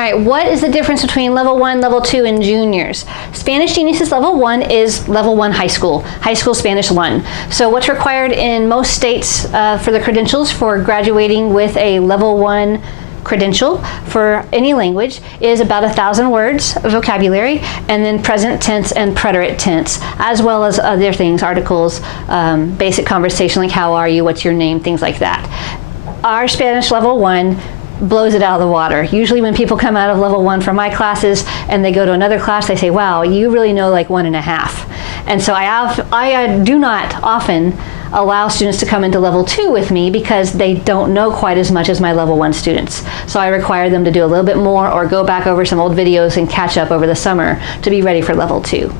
All right, what is the difference between level 1, level 2, and juniors? Spanish Geniuses level 1 is level 1 high school Spanish 1. So what's required in most states for the credentials for graduating with a level 1 credential for any language is about 1,000 words of vocabulary, and then present tense and preterite tense, as well as other things, articles, basic conversation like how are you, what's your name, things like that. Our Spanish level 1 blows it out of the water. Usually when people come out of level 1 from my classes and they go to another class, they say, wow, you really know like 1.5. And so I do not often allow students to come into level 2 with me because they don't know quite as much as my level 1 students. So I require them to do a little bit more or go back over some old videos and catch up over the summer to be ready for level 2.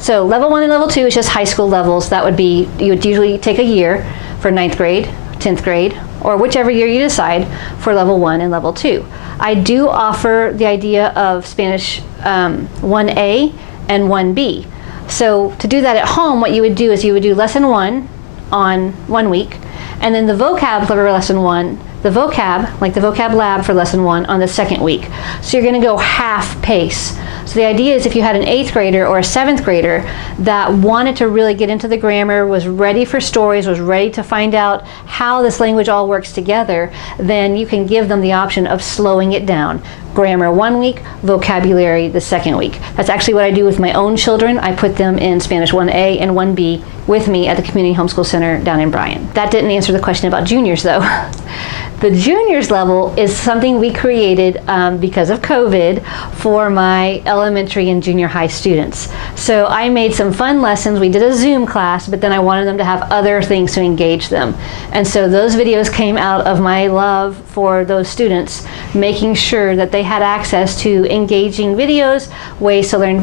So level 1 and level 2 is just high school levels. That would be, you would usually take a year for 9th grade, 10th grade, or whichever year you decide for level 1 and level 2. I do offer the idea of Spanish 1A and 1B. So to do that at home, what you would do is you would do lesson 1 on 1 week, and then the vocab for lesson 1, the vocab, like the vocab lab for lesson 1 on the 2nd week. So you're going to go half pace. So the idea is if you had an 8th grader or a 7th grader that wanted to really get into the grammar, was ready for stories, was ready to find out how this language all works together, then you can give them the option of slowing it down. Grammar 1 week, vocabulary the 2nd week. That's actually what I do with my own children. I put them in Spanish 1A and 1B with me at the Community Homeschool Center down in Bryan. That didn't answer the question about juniors though. The juniors level is something we created because of COVID for my elementary and junior high students. So I made some fun lessons. We did a Zoom class, but then I wanted them to have other things to engage them. And so those videos came out of my love for those students, making sure that they had access to engaging videos, ways to learn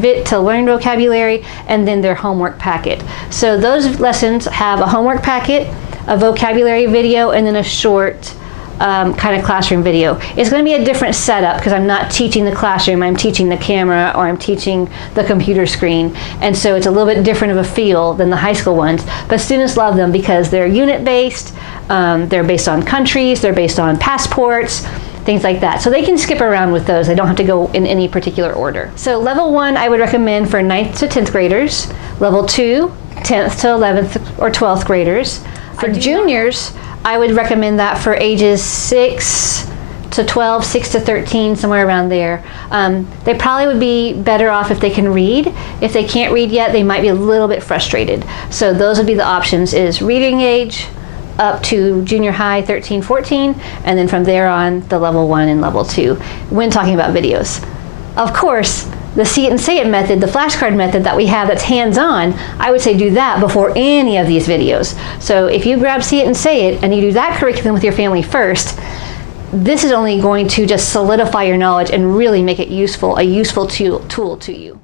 vocabulary, and then their homework packet. So those lessons have a homework packet, a vocabulary video, and then a short kind of classroom video. It's going to be a different setup because I'm not teaching the classroom, I'm teaching the camera or I'm teaching the computer screen, and so it's a little bit different of a feel than the high school ones, but students love them because they're unit based, they're based on countries, they're based on passports, things like that. So they can skip around with those. They don't have to go in any particular order. So level 1 I would recommend for 9th to 10th graders, level 2, 10th to 11th or 12th graders. For juniors, I would recommend that for ages 6 to 12, 6 to 13, somewhere around there. They probably would be better off if they can read. If they can't read yet, they might be a little bit frustrated. So those would be the options, is reading age up to junior high 13, 14, and then from there on the level 1 and level 2 when talking about videos. Of course, the see it and say it method, the flashcard method that we have that's hands-on, I would say do that before any of these videos. So if you grab see it and say it and you do that curriculum with your family first, this is only going to just solidify your knowledge and really make it useful, a useful tool to you.